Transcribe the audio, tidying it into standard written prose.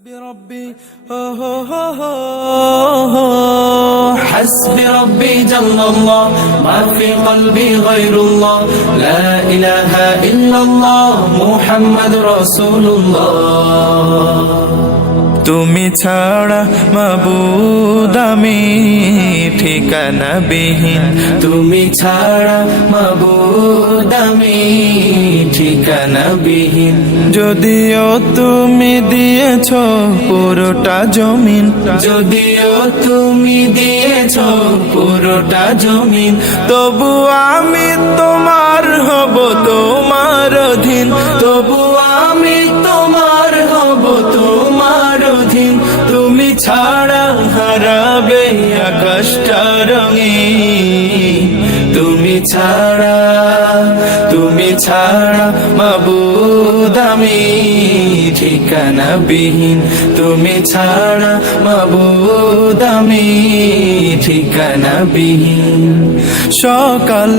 بربي حسبي ربي جل الله ما في قلبي غير الله لا إله إلا الله محمد رسول الله তুমি ছাড়া মাবুদ আমি ঠিকানা বিহীন তুমি ছাড়া মাবুদ আমি ঠিকানা বিহীন যদিও তুমি দিয়েছো পুরোটা জমিন যদিও তুমি দিয়েছো পুরোটা জমিন তবু আমি তোমার হব তোমার অধীন তবু আমি তোমার হব তোমার অধীন তুমি ছাড়া হারাবে আকাশটা রঙিন তুমি ছাড়া মাবুদ আমি ঠিকানা বিহীন তুমি ছাড়া মাবুদ আমি ঠিকানা বিহীন সকাল